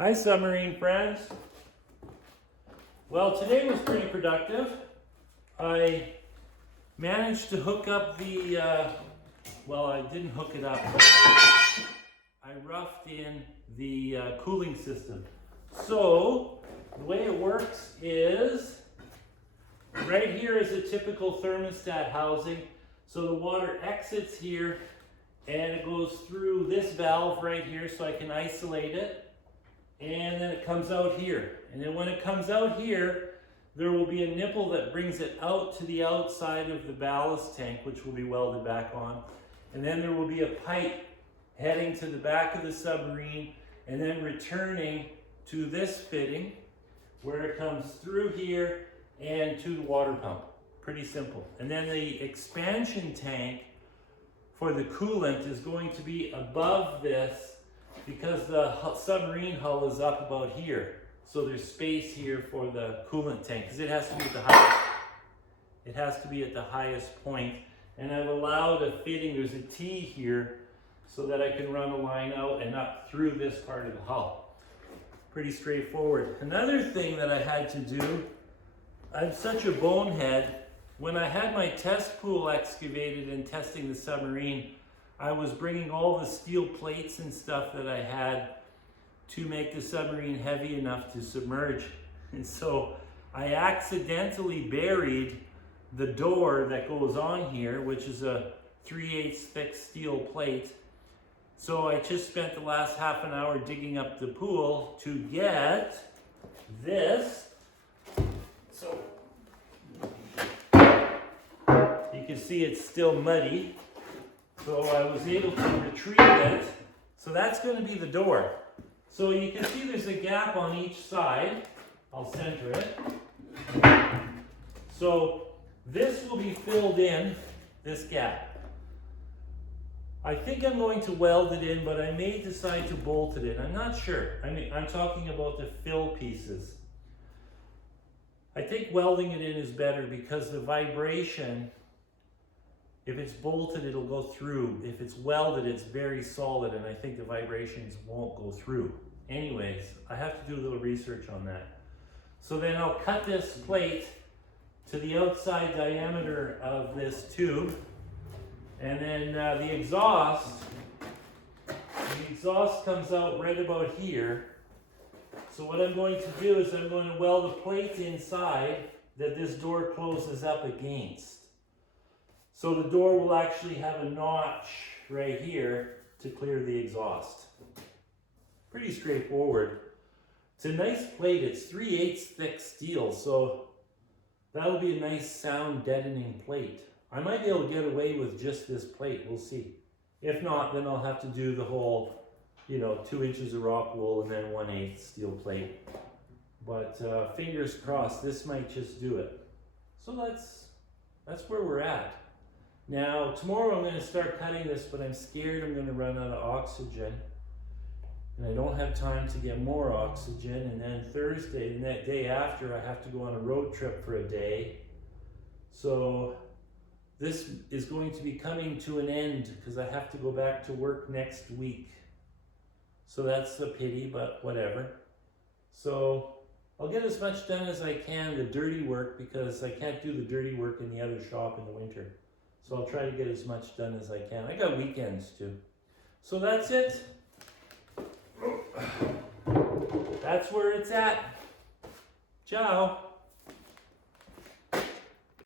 Hi, submarine friends. Well, today was pretty productive. I managed to hook up the, well, I didn't hook it up, but I roughed in the cooling system. So, the way it works is, right here is a typical thermostat housing. So the water exits here and it goes through this valve right here so I can isolate it. And then it comes out here. And then when it comes out here, there will be a nipple that brings it out to the outside of the ballast tank, which will be welded back on. And then there will be a pipe heading to the back of the submarine and then returning to this fitting where it comes through here and to the water pump. Pretty simple. And then the expansion tank for the coolant is going to be above this because the submarine hull is up about here. So there's space here for the coolant tank because it has to be at the highest. It has to be at the highest point. And I've allowed a fitting, there's a T here so that I can run a line out and up through this part of the hull. Pretty straightforward. Another thing that I had to do, I'm such a bonehead. When I had my test pool excavated and testing the submarine, I was bringing all the steel plates and stuff that I had to make the submarine heavy enough to submerge. And so I accidentally buried the door that goes on here, which is a 3/8 thick steel plate. So I just spent the last half an hour digging up the pool to get this. So you can see it's still muddy. So I was able to retrieve it. So that's going to be the door. So you can see there's a gap on each side. I'll center it. So this will be filled in, this gap. I think I'm going to weld it in, but I may decide to bolt it in. I'm not sure. I mean, I'm talking about the fill pieces. I think welding it in is better because the vibration, if it's bolted, it'll go through. If it's welded, it's very solid, and I think the vibrations won't go through. Anyways, I have to do a little research on that. So then I'll cut this plate to the outside diameter of this tube, and then the exhaust comes out right about here. So what I'm going to do is I'm going to weld a plate inside that this door closes up against. So the door will actually have a notch right here to clear the exhaust. Pretty straightforward. It's a nice plate. It's 3/8 thick steel, so that'll be a nice sound deadening plate. I might be able to get away with just this plate. We'll see. If not, then I'll have to do the whole, 2 inches of rock wool and then 1/8 steel plate. But fingers crossed, this might just do it. So that's where we're at. Now, tomorrow I'm going to start cutting this, but I'm scared I'm going to run out of oxygen. And I don't have time to get more oxygen. And then Thursday, the next day after, I have to go on a road trip for a day. So this is going to be coming to an end because I have to go back to work next week. So that's a pity, but whatever. So I'll get as much done as I can, the dirty work, because I can't do the dirty work in the other shop in the winter. So I'll try to get as much done as I can. I got weekends too. So that's it. That's where it's at. Ciao.